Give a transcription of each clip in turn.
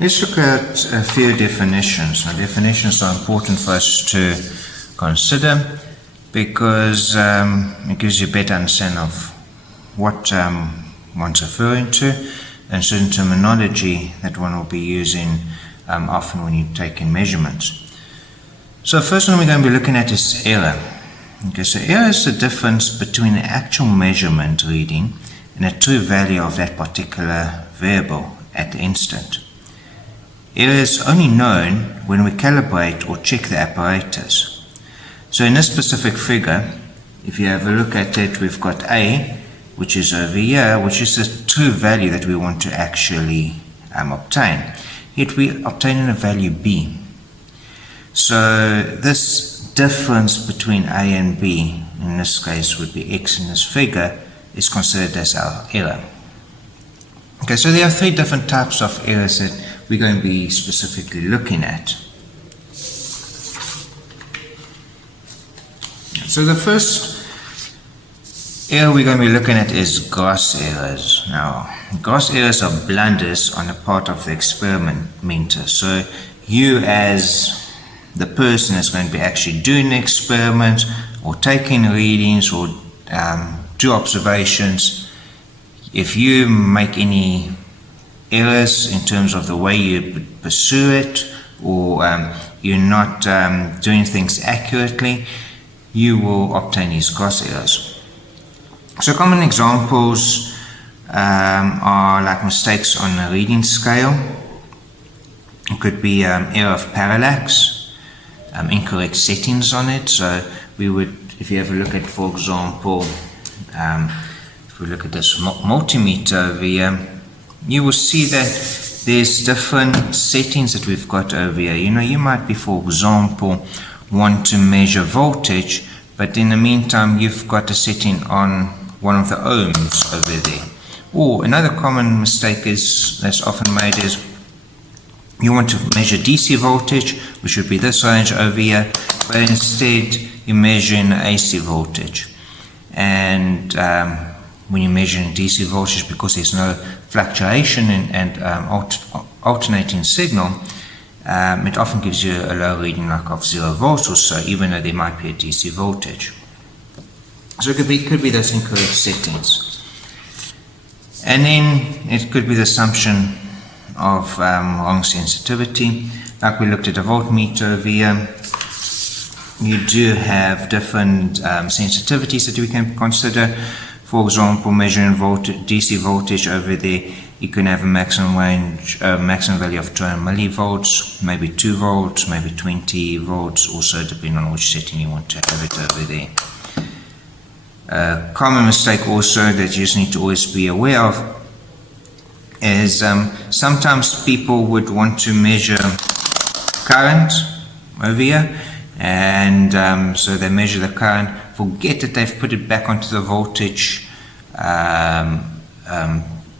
Let's look at a few definitions. Now, definitions are important for us to consider because it gives you a better understanding of what one's referring to and certain terminology that one will be using often when you're taking measurements. So the first one we're going to be looking at is error. Okay, so error is the difference between the actual measurement reading and the true value of that particular variable at the instant. Error is only known when we calibrate or check the apparatus. So in this specific figure, if you have a look at it, we've got A, which is over here, which is the true value that we want to actually obtain. Yet we're obtaining a value B. So this difference between A and B, in this case would be X in this figure, is considered as our error. Okay, so there are three different types of errors that we're going to be specifically looking at. So the first error we're going to be looking at is gross errors. Now, gross errors are blunders on the part of the experimenter. So you as the person is going to be actually doing the experiment or taking readings or do observations. If you make any errors in terms of the way you pursue it, or you're not doing things accurately, you will obtain these gross errors. So common examples are like mistakes on the reading scale. It could be error of parallax, incorrect settings on it. So we would, if you have a look at, for example, if we look at this multimeter over here, you will see that there's different settings that we've got over here. You know, you might be, for example, want to measure voltage, but in the meantime you've got a setting on one of the ohms over there. Or another common mistake that's often made is you want to measure DC voltage, which would be this range over here, but instead you're measuring AC voltage. And when you're measuring DC voltage, because there's no fluctuation and alternating signal, it often gives you a low reading like of 0 volts or so, even though there might be a DC voltage. So it could be those incorrect settings. And then it could be the assumption of wrong sensitivity. Like we looked at a voltmeter over here, you do have different sensitivities that we can consider. For example, measuring DC voltage over there, you can have a maximum range, maximum value of 200 millivolts, maybe 2 volts, maybe 20 volts, also depending on which setting you want to have it over there. A common mistake also that you just need to always be aware of is sometimes people would want to measure current over here, and so they measure the current, forget that they've put it back onto the voltage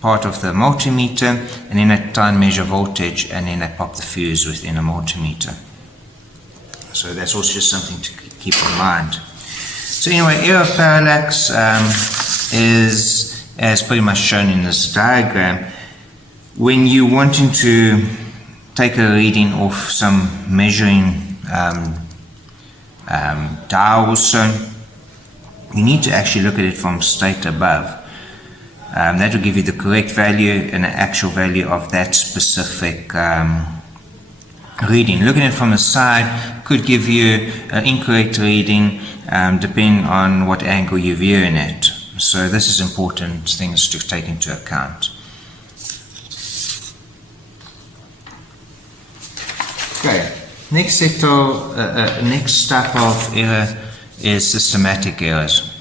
part of the multimeter, and then they try and measure voltage, and then they pop the fuse within a multimeter. So that's also just something to keep in mind. So anyway, error of parallax is, as pretty much shown in this diagram, when you're wanting to take a reading off some measuring dial or so, you need to actually look at it from straight above. That will give you the correct value and the actual value of that specific reading. Looking at it from the side could give you an incorrect reading depending on what angle you're viewing it. So this is important things to take into account. Okay, next type of error is systematic errors.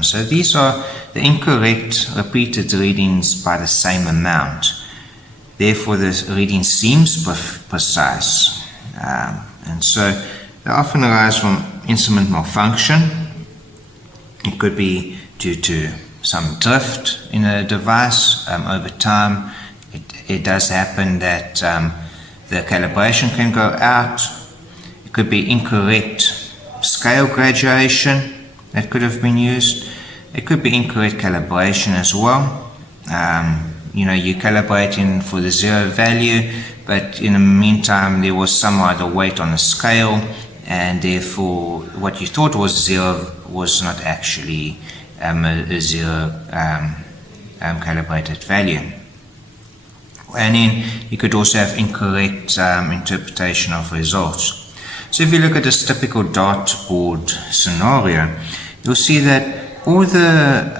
So these are the incorrect repeated readings by the same amount. Therefore, the reading seems precise. And so they often arise from instrument malfunction. It could be due to some drift in a device over time. It does happen that the calibration can go out. It could be incorrect scale graduation that could have been used. It could be incorrect calibration as well. you're calibrating for the 0 value, but in the meantime there was some other weight on the scale, and therefore what you thought was 0 was not actually a 0 calibrated value. And then you could also have incorrect interpretation of results. So if you look at this typical dartboard scenario, you'll see that all the,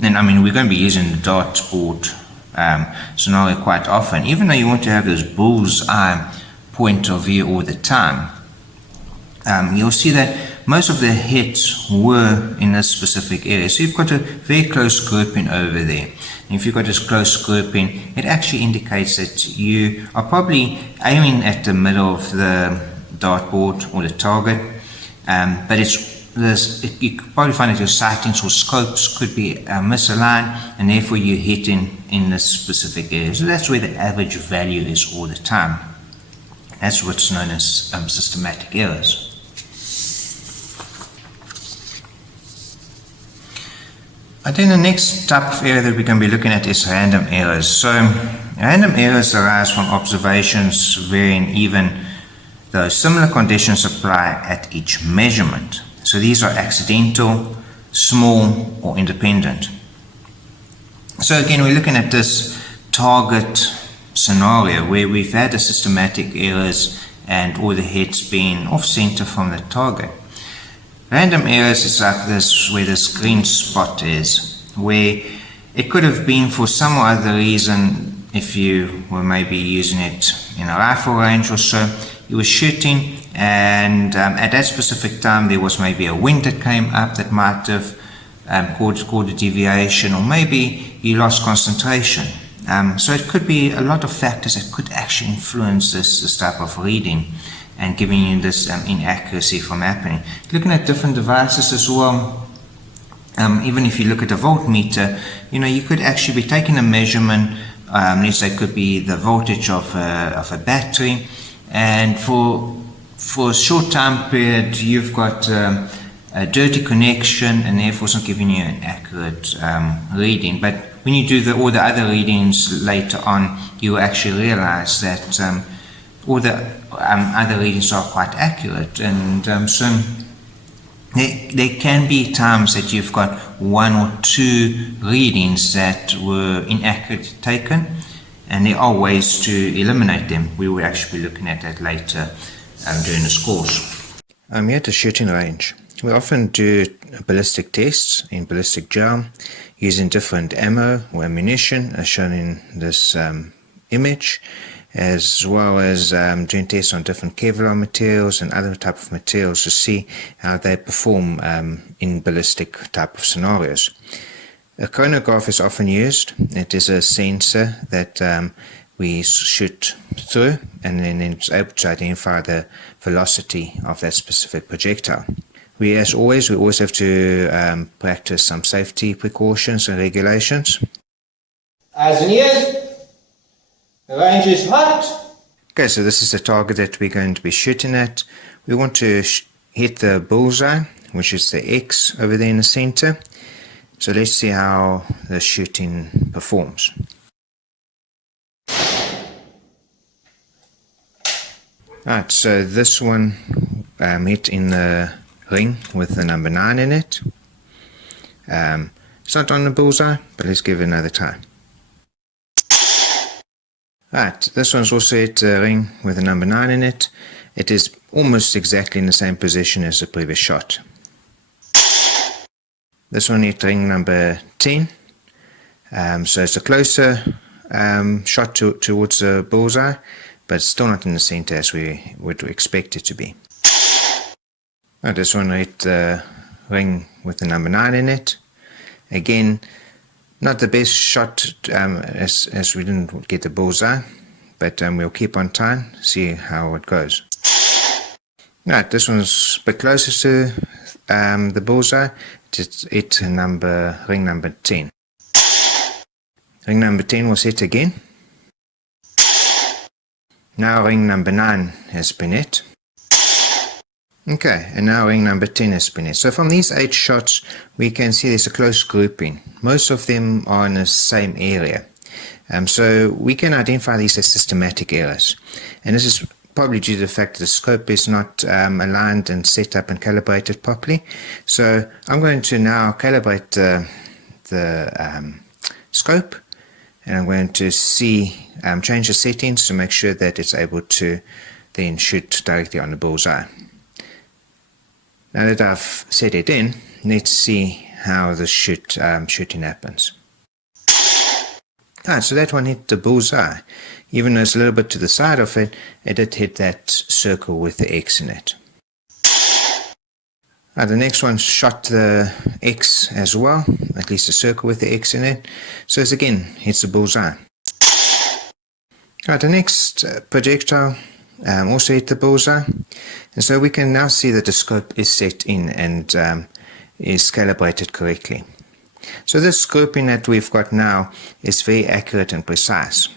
and we're going to be using the dartboard scenario quite often, even though you want to have this bullseye point of view all the time. You'll see that most of the hits were in this specific area. So you've got a very close grouping over there. And if you've got this close grouping, it actually indicates that you are probably aiming at the middle of the dartboard or the target. But you could probably find that your sightings or scopes could be misaligned, and therefore you're hitting in this specific area. So that's where the average value is all the time. That's what's known as systematic errors. I think the next type of error that we're going to be looking at is random errors. So random errors arise from observations varying even though similar conditions apply at each measurement. So these are accidental, small, or independent. So again, we're looking at this target scenario where we've had the systematic errors and all the hits being off center from the target. Random errors is like this, where this green spot is, where it could have been for some other reason. If you were maybe using it in a rifle range or so, you were shooting, and at that specific time there was maybe a wind that came up that might have caused a deviation, or maybe you lost concentration. So it could be a lot of factors that could actually influence this type of reading and giving you this inaccuracy from happening. Looking at different devices as well, even if you look at a voltmeter, you could actually be taking a measurement, let's say it could be the voltage of a battery, and for a short time period you've got a dirty connection, and therefore it's not giving you an accurate reading. But when you do all the other readings later on, you actually realize that all the other readings are quite accurate. And so there can be times that you've got 1 or 2 readings that were inaccurately taken, and there are ways to eliminate them. We will actually be looking at that later during this course. I'm here at the shooting range. We often do ballistic tests in ballistic gel using different ammo or ammunition as shown in this image, as well as doing tests on different Kevlar materials and other type of materials to see how they perform in ballistic type of scenarios. A chronograph is often used. It is a sensor that we shoot through, and then it's able to identify the velocity of that specific projectile. As always, we always have to practice some safety precautions and regulations. Eyes and ears. The range is hot. Okay, so this is the target that we're going to be shooting at. We want to hit the bullseye, which is the X over there in the center. So let's see how the shooting performs. Alright, so this one hit in the ring with the number 9 in it. It's not on the bullseye, but let's give it another try. Right, this one's also hit a ring with the number 9 in it. It is almost exactly in the same position as the previous shot. This one hit ring number 10. So it's a closer shot towards the bullseye, but still not in the center as we would expect it to be. This one hit the ring with the number 9 in it. Again, not the best shot as we didn't get the bullseye, but we'll keep on trying, see how it goes. Right, this one's a bit closer to the bullseye. It's hit ring number 10. Ring number 10 was hit again. Now ring number 9 has been hit. Okay, and now ring number 10 has been hit. So from these 8 shots, we can see there's a close grouping. Most of them are in the same area. So we can identify these as systematic errors. And this is probably due to the fact that the scope is not aligned and set up and calibrated properly. So I'm going to now calibrate the scope, and I'm going to change the settings to make sure that it's able to then shoot directly on the bullseye. Now that I've set it in, let's see how the shooting happens. So that one hit the bullseye. Even though it's a little bit to the side of it, it did hit that circle with the X in it. The next one shot the X as well, at least a circle with the X in it. So it's again hits the bullseye. The next projectile also hit the bullseye. And so we can now see that the scope is set in and is calibrated correctly. So this grouping that we've got now is very accurate and precise.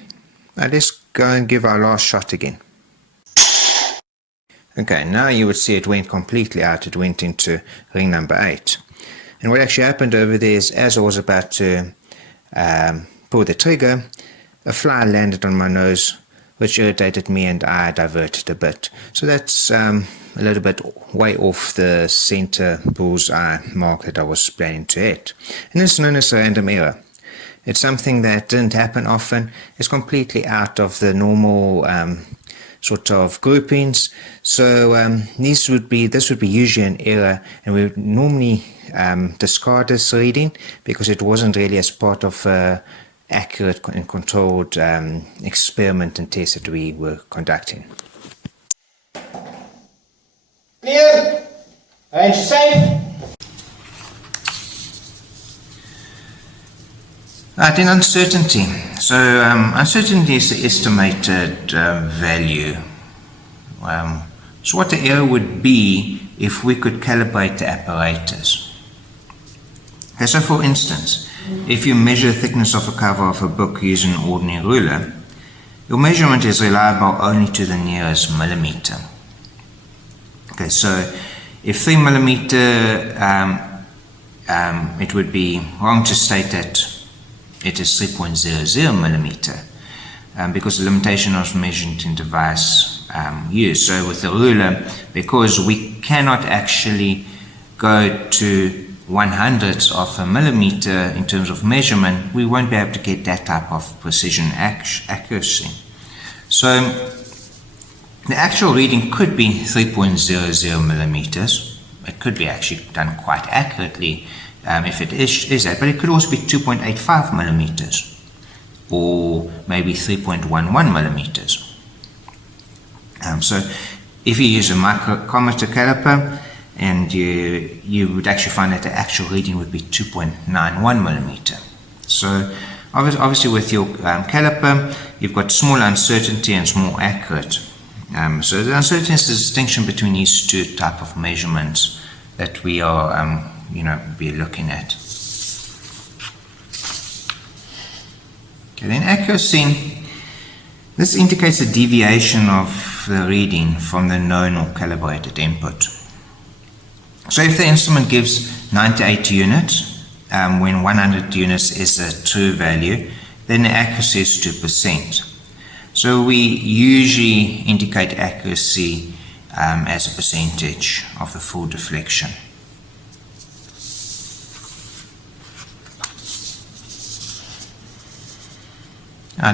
Now let's go and give our last shot again. Okay, now you would see it went completely out. It went into ring number 8. And what actually happened over there is, as I was about to pull the trigger, a fly landed on my nose, which irritated me, and I diverted a bit. So that's a little bit way off the center bullseye mark that I was planning to hit. And it's known as a random error. It's something that didn't happen often. It's completely out of the normal sort of groupings. So this would be usually an error, and we would normally discard this reading because it wasn't really as part of accurate and controlled experiment and test that we were conducting. Clear. Range safe. In uncertainty. So uncertainty is the estimated value. So what the error would be if we could calibrate the apparatus. Okay, so for instance, if you measure the thickness of a cover of a book using an ordinary ruler, your measurement is reliable only to the nearest millimeter. Okay, so if 3 millimeter, it would be wrong to state that it is 3.00 millimeter because the limitation of measured in device used. So with the ruler, because we cannot actually go to 1/100th of a millimeter in terms of measurement, we won't be able to get that type of precision accuracy. So the actual reading could be 3.00 millimeters. It could be actually done quite accurately if it is that, but it could also be 2.85 millimeters or maybe 3.11 millimeters. So if you use a micrometer caliper, and you would actually find that the actual reading would be 2.91 millimeter. So obviously with your caliper, you've got small uncertainty and small accurate. So the uncertainty is the distinction between these two type of measurements that we are be looking at. Okay, then accuracy. This indicates a deviation of the reading from the known or calibrated input. So if the instrument gives 98 units, when 100 units is the true value, then the accuracy is 2%. So we usually indicate accuracy as a percentage of the full deflection.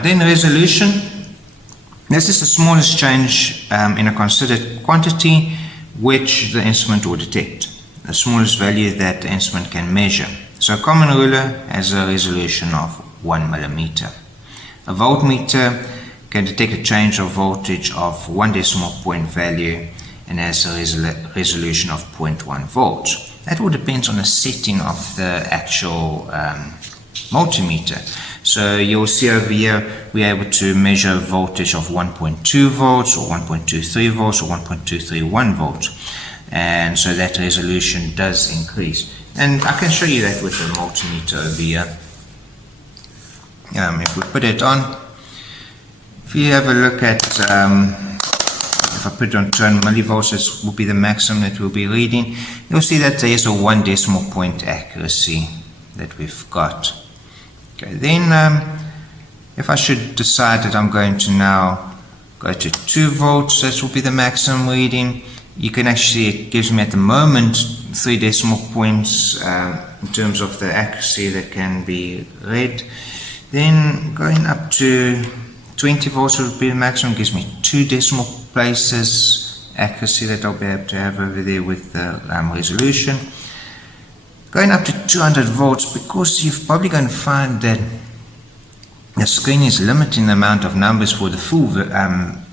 Then resolution. This is the smallest change in a considered quantity which the instrument will detect, the smallest value that the instrument can measure. So a common ruler has a resolution of 1 millimeter. A voltmeter can detect a change of voltage of 1 decimal point value and has a resolution of 0.1 volts. That all depends on the setting of the actual multimeter. So you'll see over here we're able to measure a voltage of 1.2 volts or 1.23 volts or 1.231 volts, and so that resolution does increase. And I can show you that with the multimeter over here. If we put it on, if you have a look at, if if I put it on 200 millivolts, this will be the maximum that we'll be reading. You'll see that there's a 1 decimal point accuracy that we've got. Okay, then if I should decide that I'm going to now go to 2 volts, that will be the maximum reading. You can actually, it gives me at the moment 3 decimal points in terms of the accuracy that can be read. Then going up to 20 volts would be the maximum, gives me 2 decimal places accuracy that I'll be able to have over there with the resolution. Going up to 200 volts, because you're probably going to find that the screen is limiting the amount of numbers for the full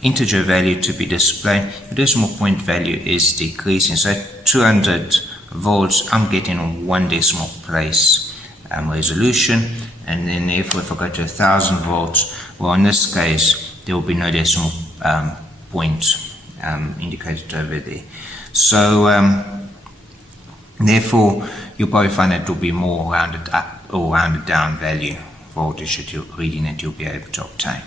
integer value to be displayed. The decimal point value is decreasing. So at 200 volts, I'm getting 1 decimal place resolution. And then therefore, if I go to 1000 volts, well, in this case, there will be no decimal point indicated over there. So therefore, you'll probably find that it will be more rounded up or rounded down value voltage that you're reading that you'll be able to obtain.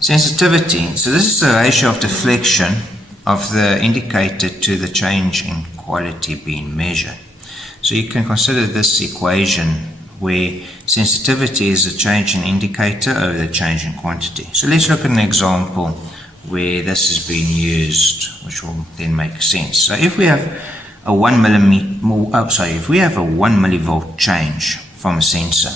Sensitivity. So this is the ratio of deflection of the indicator to the change in quality being measured. So you can consider this equation where sensitivity is the change in indicator over the change in quantity. So let's look at an example where this is being used, which will then make sense. So if we have a 1 millivolt change from a sensor,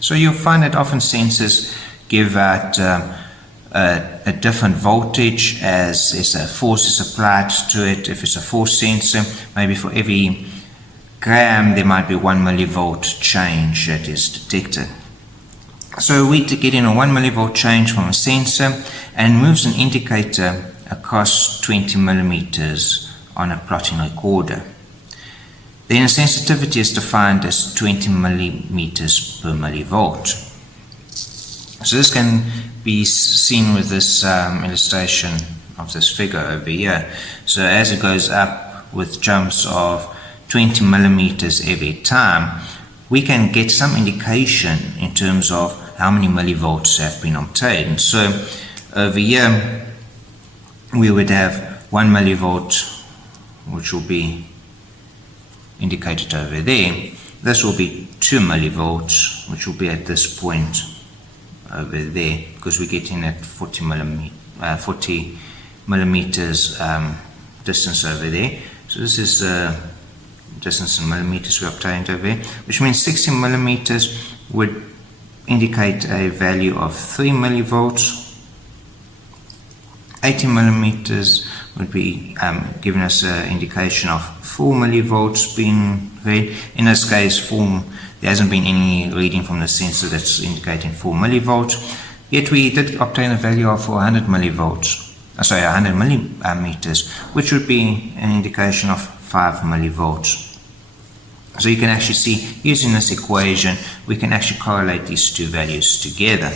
so you'll find that often sensors give out a different voltage as there's a force is applied to it. If it's a force sensor, maybe for every gram there might be 1 millivolt change that is detected. So we get in a 1 millivolt change from a sensor and moves an indicator across 20 millimeters on a plotting recorder. Then sensitivity is defined as 20 millimeters per millivolt. So this can be seen with this illustration of this figure over here. So as it goes up with jumps of 20 millimeters every time, we can get some indication in terms of how many millivolts have been obtained. So over here we would have 1 millivolt, which will be indicated over there. This will be 2 millivolts, which will be at this point over there, because we're getting at 40 millimeters distance over there. So this is the distance in millimeters we obtained over there, which means 60 millimeters would indicate a value of 3 millivolts. 80 millimeters would be giving us an indication of 4 millivolts being read. In this case, there hasn't been any reading from the sensor that's indicating 4 millivolts, yet we did obtain a value of 100 millivolts, 100 millimeters, which would be an indication of 5 millivolts. So you can actually see, using this equation, we can actually correlate these two values together.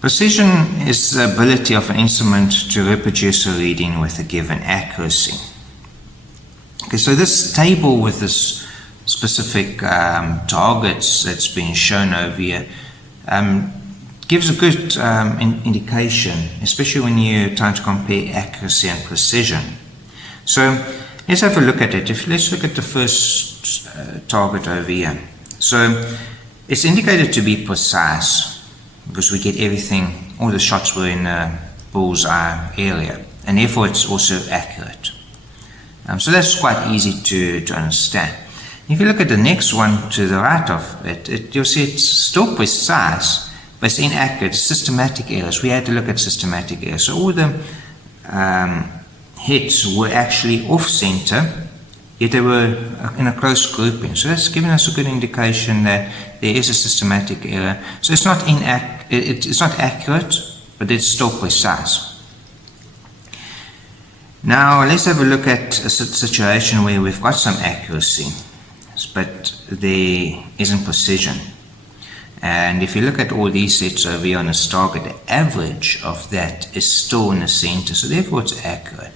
Precision is the ability of an instrument to reproduce a reading with a given accuracy. Okay, so this table with this specific targets that's being shown over here gives a good indication, especially when you're trying to compare accuracy and precision. So let's have a look at it. Let's look at the first target over here. So it's indicated to be precise, because we get everything, all the shots were in a bullseye area, and therefore it's also accurate. So that's quite easy to understand. If you look at the next one to the right of it, you'll see it's still precise, but it's inaccurate. Systematic errors. We had to look at systematic errors. So all the hits were actually off-center, yet they were in a close grouping. So that's giving us a good indication that there is a systematic error. So it's not it's not accurate, but it's still precise. Now let's have a look at a situation where we've got some accuracy, but there isn't precision. And if you look at all these sets over here on a target, the average of that is still in the center, so therefore it's accurate.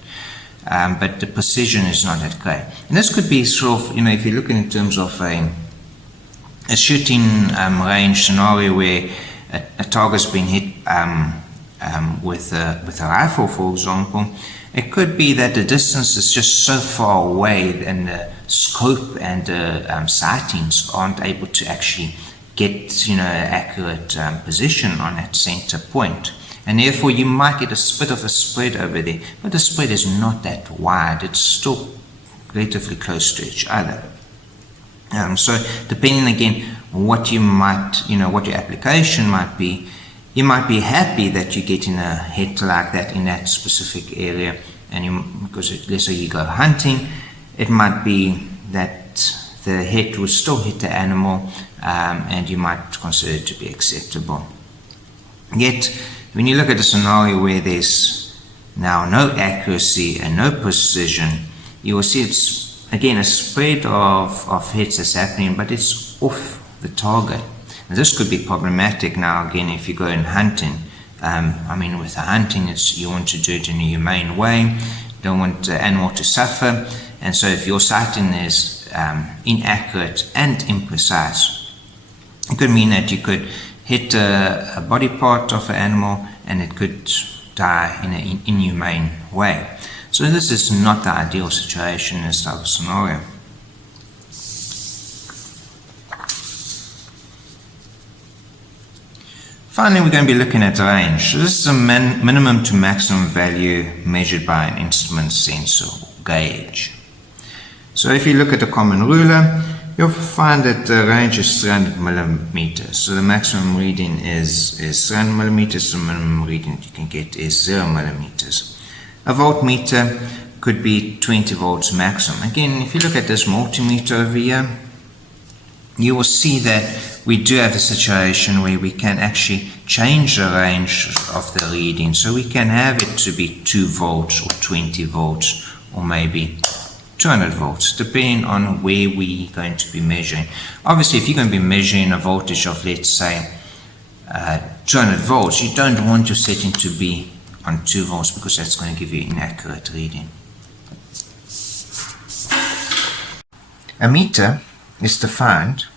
But the precision is not that great. And this could be sort of, if you're looking in terms of a shooting range scenario where a target's been hit with a rifle, for example, it could be that the distance is just so far away and the scope and the sightings aren't able to actually get accurate position on that center point, and therefore you might get a bit of a spread over there, but the spread is not that wide. It's still relatively close to each other. So depending again what you might, what your application might be, you might be happy that you're getting a hit like that in that specific area, and because let's say you go hunting, it might be that the hit will still hit the animal, and you might consider it to be acceptable. Yet, when you look at a scenario where there's now no accuracy and no precision, you will see it's again a spread of hits that's happening, but it's off the target. Now, this could be problematic now again if you go in hunting. With the hunting, you want to do it in a humane way. You don't want the animal to suffer, and so if your sighting is inaccurate and imprecise, it could mean that you could hit a body part of an animal and it could die in an inhumane way. So this is not the ideal situation in this type of scenario. Finally, we're going to be looking at range. So this is a minimum to maximum value measured by an instrument sensor or gauge. So if you look at a common ruler, you'll find that the range is 300 millimeters. So the maximum reading is 300 millimeters, the minimum reading that you can get is 0 millimeters. A voltmeter could be 20 volts maximum. Again, if you look at this multimeter over here, you will see that we do have a situation where we can actually change the range of the reading. So we can have it to be 2 volts or 20 volts or maybe 200 volts, depending on where we're going to be measuring. Obviously, if you're going to be measuring a voltage of, let's say, 200 volts, you don't want your setting to be on 2 volts because that's going to give you inaccurate reading. A meter is defined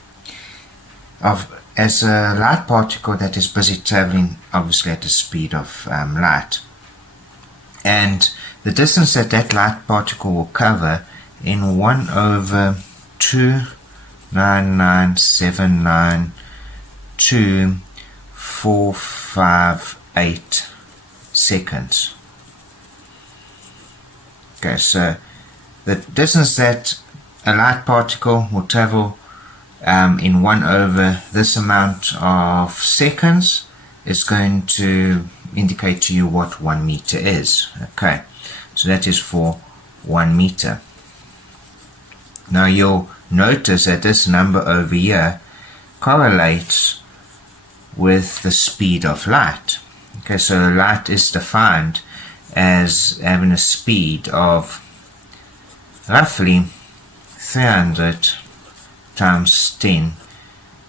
as a light particle that is busy traveling, obviously at the speed of light. And the distance that that light particle will cover in 1/299792458 seconds. Okay, so the distance that a light particle will travel in 1 over this amount of seconds is going to indicate to you what 1 meter is. Okay, so that is for 1 meter. Now you'll notice that this number over here correlates with the speed of light. Okay, so light is defined as having a speed of roughly 300 times 10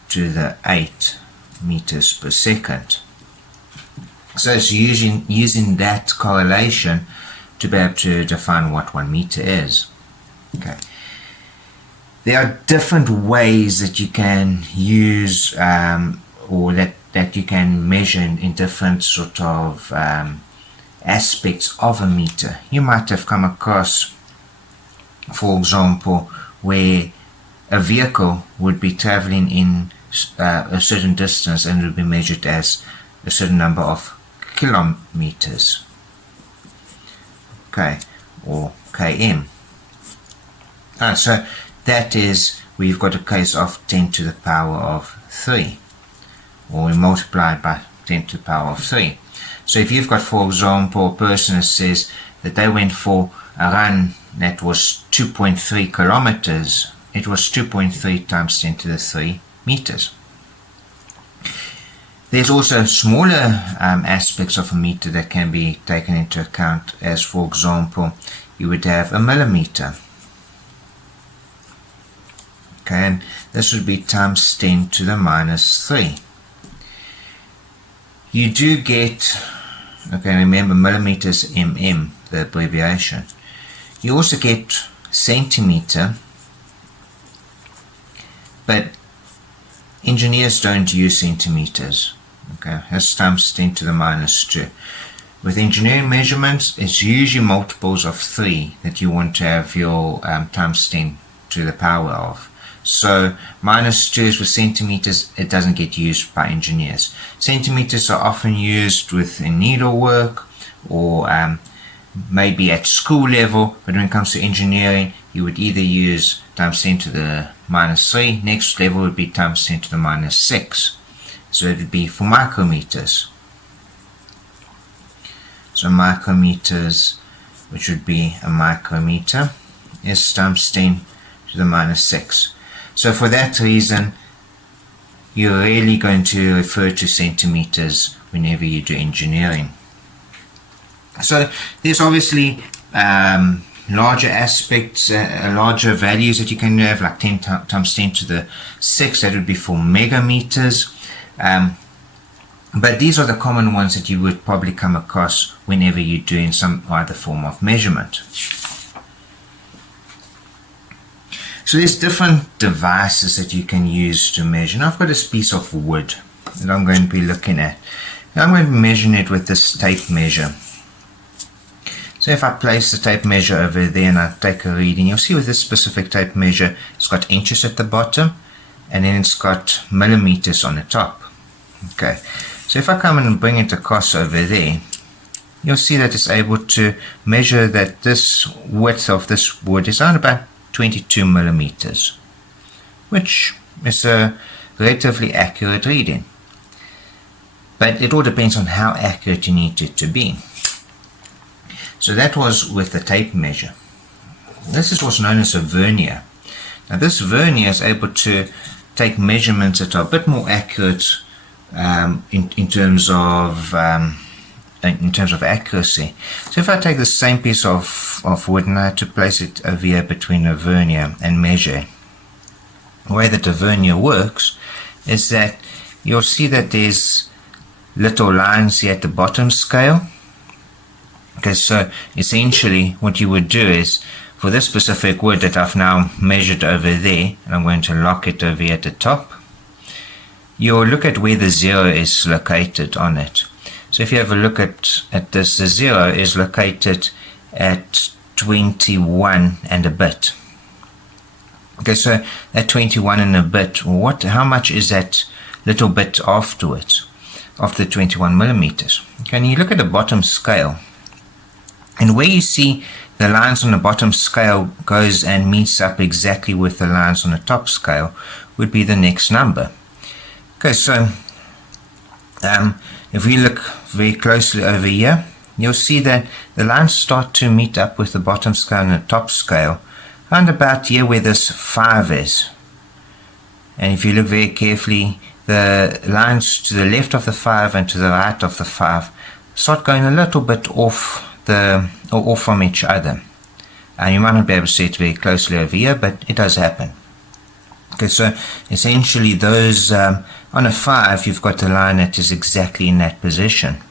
to the 8 meters per second. So it's using that correlation to be able to define what 1 meter is. Okay. There are different ways that you can use or that you can measure in different sort of aspects of a meter. You might have come across, for example, where a vehicle would be traveling in a certain distance and it would be measured as a certain number of kilometers, okay, or km. So that is, we've got a case of 10 to the power of 3, or we multiply it by 10 to the power of 3. So if you've got, for example, a person that says that they went for a run that was 2.3 kilometers, it was 2.3 times 10 to the 3 meters. There's also smaller aspects of a meter that can be taken into account, as for example, you would have a millimeter. Okay, and this would be times 10 to the minus 3 you do get, okay, remember millimeters mm, the abbreviation. You also get centimeter, but engineers don't use centimeters. Okay, that's times 10 to the minus 2. With engineering measurements, it's usually multiples of 3 that you want to have your times 10 to the power of. So minus 2 is with centimeters, it doesn't get used by engineers. Centimeters are often used within needlework or maybe at school level, but when it comes to engineering, you would either use times 10 to the minus 3, next level would be times 10 to the minus 6. So it would be for micrometers. So micrometers, which would be a micrometer, is times 10 to the minus 6. So for that reason, you're really going to refer to centimeters whenever you do engineering. So there's obviously larger aspects, larger values that you can have, like 10 times 10 to the 6, that would be for megameters. But these are the common ones that you would probably come across whenever you're doing some other form of measurement. So there's different devices that you can use to measure. Now I've got this piece of wood that I'm going to be looking at. Now I'm going to be measuring it with this tape measure. So if I place the tape measure over there and I take a reading, you'll see with this specific tape measure, it's got inches at the bottom and then it's got millimeters on the top. Okay, so if I come and bring it across over there, you'll see that it's able to measure that this width of this wood is around about 22 millimeters, which is a relatively accurate reading. But it all depends on how accurate you need it to be. So that was with the tape measure. This is what's known as a vernier. Now this vernier is able to take measurements that are a bit more accurate in terms of accuracy. So if I take the same piece of wood and I had to place it over here between a vernier and measure, the way that the vernier works is that you'll see that there's little lines here at the bottom scale. Okay, so essentially what you would do is, for this specific wood that I've now measured over there, and I'm going to lock it over here at the top, you'll look at where the 0 is located on it. So if you have a look at this, the 0 is located at 21 and a bit. Okay, so at 21 and a bit, how much is that little bit afterwards, after 21 millimeters? Okay, and you look at the bottom scale, and where you see the lines on the bottom scale goes and meets up exactly with the lines on the top scale would be the next number. Okay, so if we look very closely over here, you'll see that the lines start to meet up with the bottom scale and the top scale around about here where this 5 is. And if you look very carefully, the lines to the left of the 5 and to the right of the 5 start going a little bit off from each other. And you might not be able to see it very closely over here, but it does happen. Okay, so essentially those on a 5, you've got the line that is exactly in that position.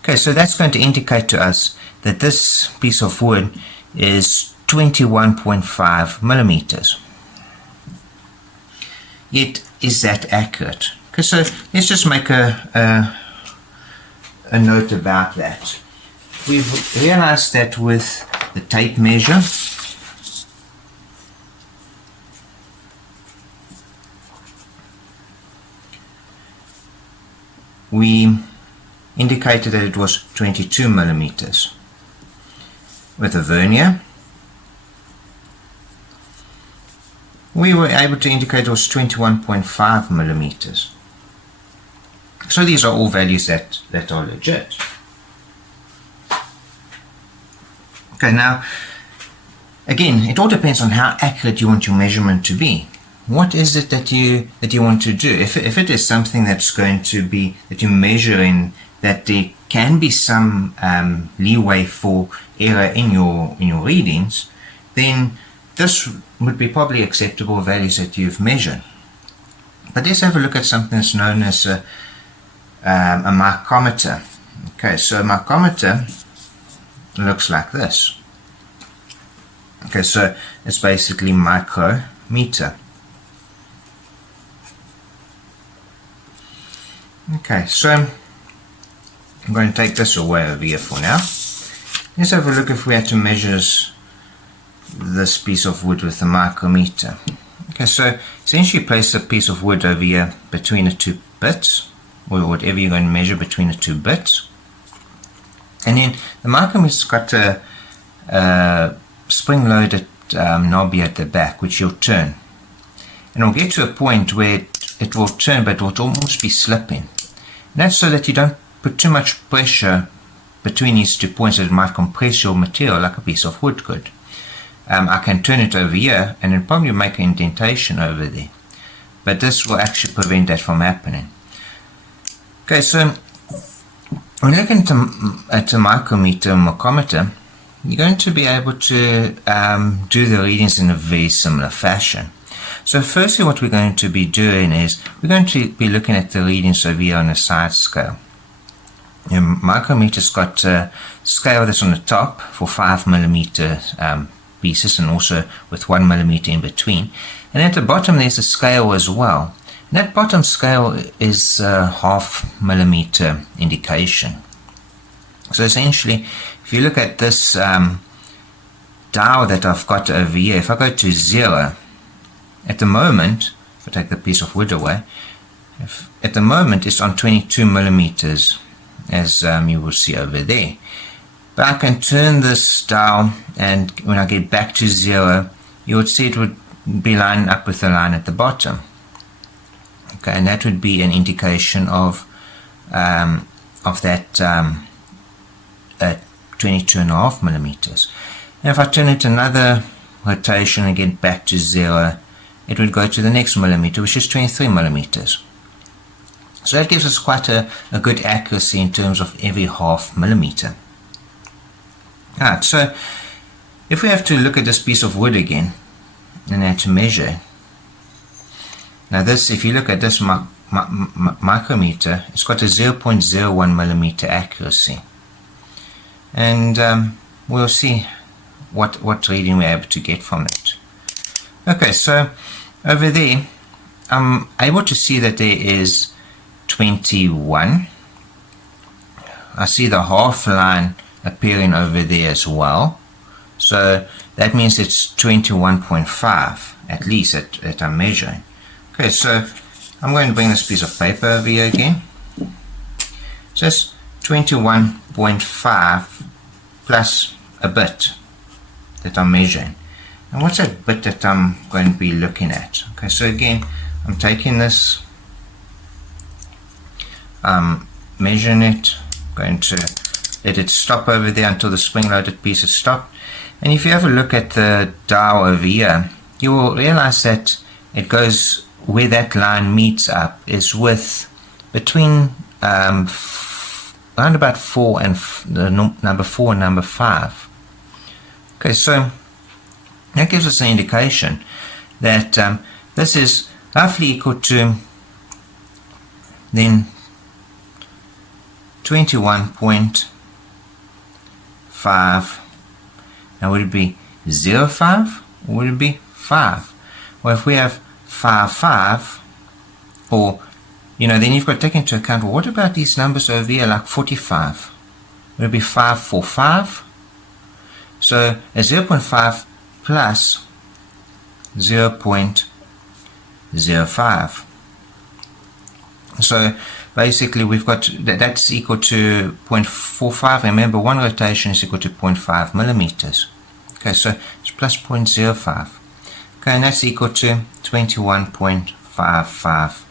Okay, so that's going to indicate to us that this piece of wood is 21.5 millimeters. Yet, is that accurate? Okay, so let's just make a note about that. We've realized that with the tape measure, we indicated that it was 22 millimeters. With a vernier, we were able to indicate it was 21.5 millimeters. So these are all values that are legit. Okay, now, again, it all depends on how accurate you want your measurement to be. What is it that you want to do? If it is something that's going to be, that you're measuring, that there can be some leeway for error in your readings, then this would be probably acceptable values that you've measured. But let's have a look at something that's known as a micrometer. Okay, so a micrometer looks like this. Okay, so it's basically micrometer. Okay, so I'm going to take this away over here for now. Let's have a look if we had to measure this piece of wood with a micrometer. Okay, so essentially place a piece of wood over here between the two bits, or whatever you're going to measure between the two bits. And then the micrometer's got a spring-loaded knob here at the back, which you'll turn. And it'll get to a point where it will turn, but it will almost be slipping. And that's so that you don't put too much pressure between these 2 points that it might compress your material like a piece of wood could. I can turn it over here and it'll probably make an indentation over there. But this will actually prevent that from happening. Okay, so when looking at a micrometer or micrometer, you're going to be able to do the readings in a very similar fashion. So firstly, what we're going to be doing is we're going to be looking at the readings over here on a side scale. Your micrometer's got a scale that's on the top for 5mm pieces, and also with 1mm in between. And at the bottom there's a scale as well. And that bottom scale is a 0.5mm indication. So essentially, if you look at this dial that I've got over here, if I go to 0, at the moment, if I take the piece of wood away, at the moment it's on 22mm, as you will see over there. But I can turn this dial, and when I get back to 0, you would see it would be lining up with the line at the bottom. Okay, and that would be an indication of that 22.5mm. And if I turn it another rotation and get back to 0, it would go to the next millimeter, which is 23mm. So that gives us quite a good accuracy in terms of every 0.5mm. Alright, so if we have to look at this piece of wood again and then to measure, now this, if you look at this micrometer, it's got a 0.01mm accuracy, and we'll see what reading we're able to get from it. Okay, so over there I'm able to see that there is 21. I see the half line appearing over there as well, so that means it's 21.5 at least that I'm measuring. Okay, so I'm going to bring this piece of paper over here again. So it's 21.5 plus a bit that I'm measuring. And what's that bit that I'm going to be looking at? Okay, so again, I'm taking this, measuring it, going to let it stop over there until the spring-loaded piece is stopped. And if you have a look at the dial over here, you will realize that it goes where that line meets up is with between around about 4 and number 4 and number 5. Okay, so that gives us an indication that this is roughly equal to then 21.5. Now would it be 0.5 or would it be 5? Well, if we have 5, or then you've got to take into account, well, what about these numbers over here like 45? Would it be 545? So a 0.5 plus 0.05. So basically we've got that's equal to 0.45. Remember, one rotation is equal to 0.5 millimeters. Okay, so it's plus 0.05. Okay, and that's equal to 21.55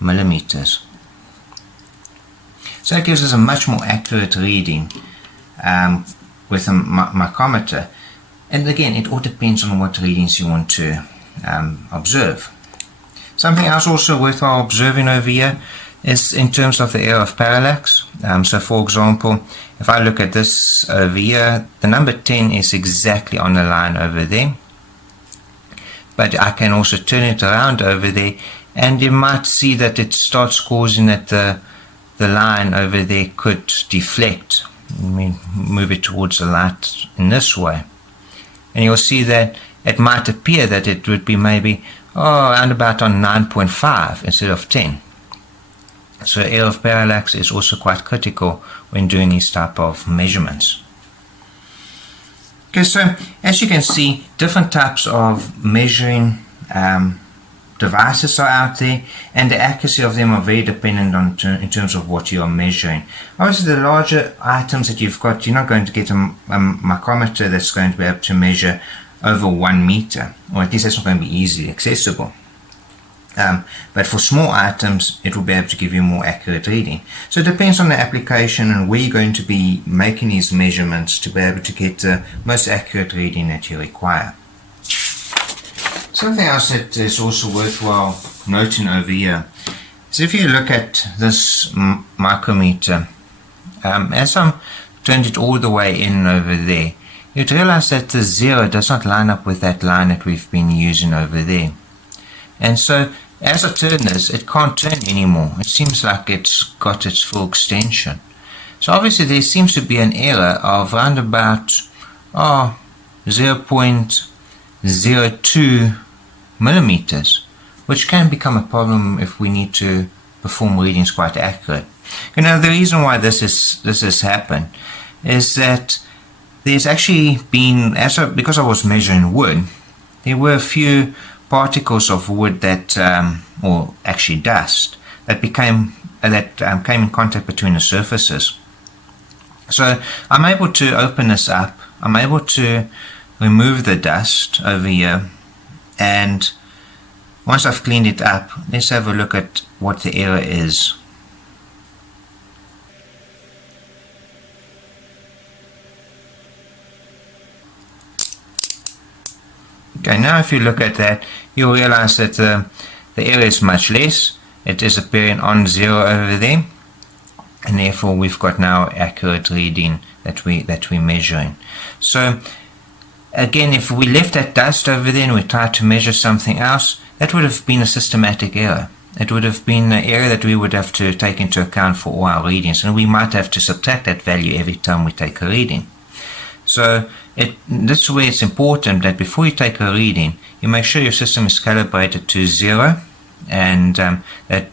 millimeters. So that gives us a much more accurate reading with a micrometer. And again, it all depends on what readings you want to observe. Something else also worthwhile observing over here is in terms of the error of parallax. So for example, if I look at this over here, the number 10 is exactly on the line over there. But I can also turn it around over there, and you might see that it starts causing that the the line over there could deflect. Let me move it towards the light in this way. And you'll see that it might appear that it would be maybe around about on 9.5 instead of 10. So error of parallax is also quite critical when doing these type of measurements. Okay, so as you can see, different types of measuring devices are out there, and the accuracy of them are very dependent on in terms of what you are measuring. Obviously, the larger items that you've got, you're not going to get a micrometer that's going to be able to measure over 1 meter, or at least that's not going to be easily accessible. But for small items, it will be able to give you more accurate reading. So it depends on the application and where you're going to be making these measurements to be able to get the most accurate reading that you require. Something else that is also worthwhile noting over here is if you look at this micrometer, as I'm turned it all the way in over there, you'd realize that the 0 does not line up with that line that we've been using over there. And so as I turn this, it can't turn anymore. It seems like it's got its full extension. So obviously there seems to be an error of around about 0.02 millimeters, which can become a problem if we need to perform readings quite accurate. You know, the reason why this has happened is that there's actually been, because I was measuring wood, there were a few particles of wood that, or actually dust, that came in contact between the surfaces. So I'm able to open this up, I'm able to remove the dust over here, and once I've cleaned it up, let's have a look at what the error is. Okay, now if you look at that, you'll realize that the error is much less. It is appearing on 0 over there, and therefore we've got now accurate reading that we're measuring. So again, if we left that dust over there and we tried to measure something else, that would have been a systematic error. It would have been an error that we would have to take into account for all our readings, and we might have to subtract that value every time we take a reading. So this is where it's important that before you take a reading, you make sure your system is calibrated to 0, and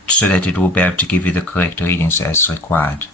so that it will be able to give you the correct readings as required.